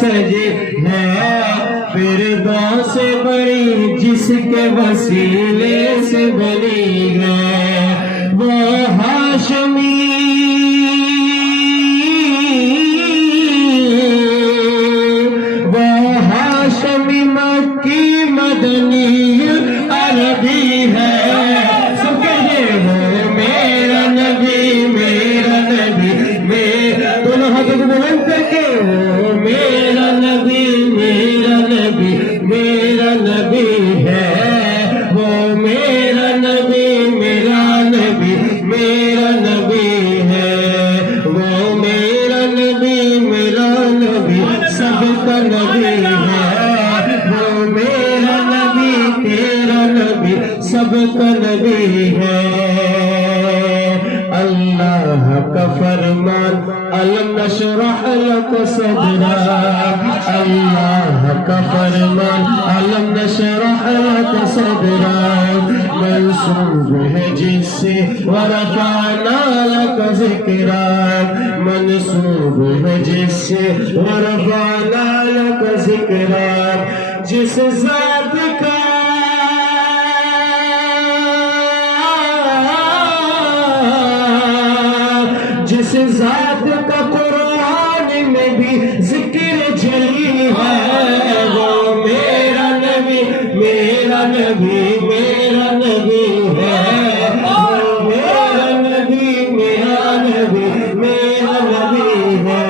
سجے ہے، فردوس بڑی جس کے وسیلے سے بنی ہے، وہ ہاشمی مکی مدنی عربی ہے، سب کہیے وہ میرا نبی میرا نبی میرا، دونوں ہاتھوں کو بلند کر کے وہ میرا نبی میرا نبی میرا نبی ہے، وہ میرا نبی میرا نبی میرا نبی ہے، وہ میرا نبی میرا نبی سب کا نبی ہے، وہ میرا نبی تیرا نبی سب کا نبی ہے۔ اللہ کا فرمان الم نشرح لک صدرک، اللہ کا فرمان الم نشرح لک صدرک، منسوب ہے جس سے ورفعنا لک ذکرک، منسوب ہے جس سے ورفعنا لک ذکرک، جس ذات کا جس ذات کا قرآن میں بھی ذکر جلی ہے، وہ میرا نبی میرا نبی میرا نبی ہے، وہ میرا نبی میرا نبی میرا نبی ہے،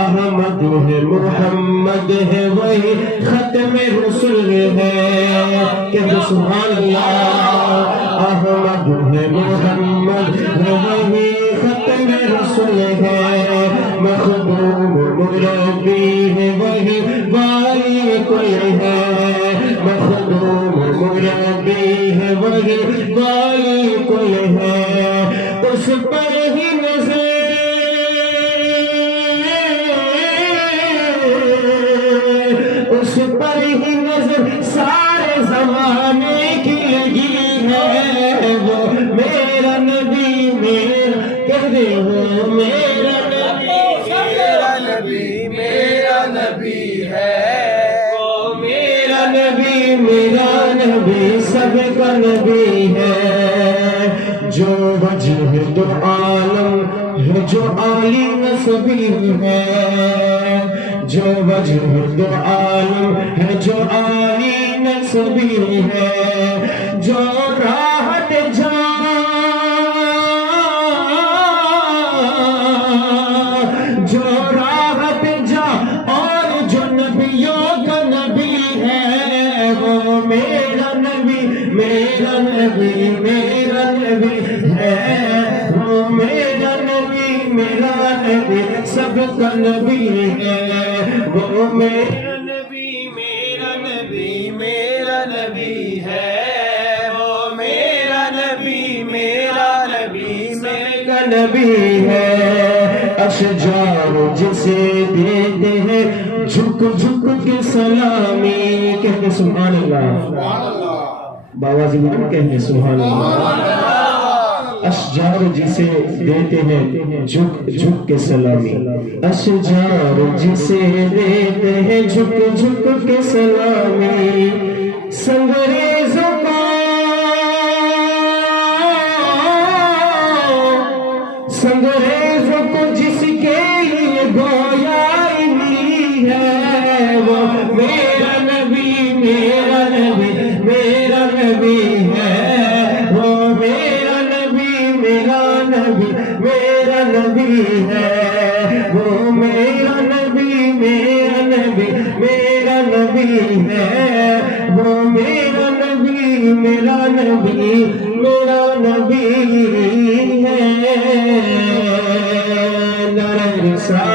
احمد ہے محمد ہے وہی ختم رسول ہے، کہ سبحان اللہ، احمد ہے محمد ہے وہی ختم رسول ہے، مخدوم مربی ہے وہی باری کل ہے، مخدوم مربی ہے وہی باری کل ہے، اس پر ہی نظر اس پر ہی نظر سارے زمانے کی لگی ہے، وہ میرا نبی میرا، کہہ دے وہ میرا نبی میرا نبی ہے، وہ میرا نبی میرا نبی سب کا نبی ہے، جو وجہ دو عالم ہے جو عالی نسبی ہے، جو وجہ دو عالم ہے جو عالی نسبی ہے، جو راحت جان جو راحت جا اور جو نبیوں کا نبی ہے، وہ میرا نبی میرا نبی میرا نبی ہے، وہ میرا نبی میرا نبی سب کا نبی ہے، وہ میرا نبی میرا نبی میرا نبی ہے، وہ میرا نبی میرا نبی سب کا نبی ہے، اشجار جسے دیتے ہیں جھک جھک کے سلامی، کہتے سبحان اللہ، بابا جی کہتے سبحان اللہ، اشجار جسے دیتے ہیں جھک جھک کے سلامی، اشجار جسے دیتے ہیں جھک جھک کے سلامی، سنگریزوں کا سنگریزوں کو جس کے لیے گویا ملی ہے، وہ میرا نبی میرا نبی میرا نبی ہے، وہ میرا نبی میرا نبی میرا نبی ہے، وہ میرا نبی میرا نبی میرا نبی ہے، وہ میرا نبی میرا نبی میرا نبی ہے، نعرہ رسالت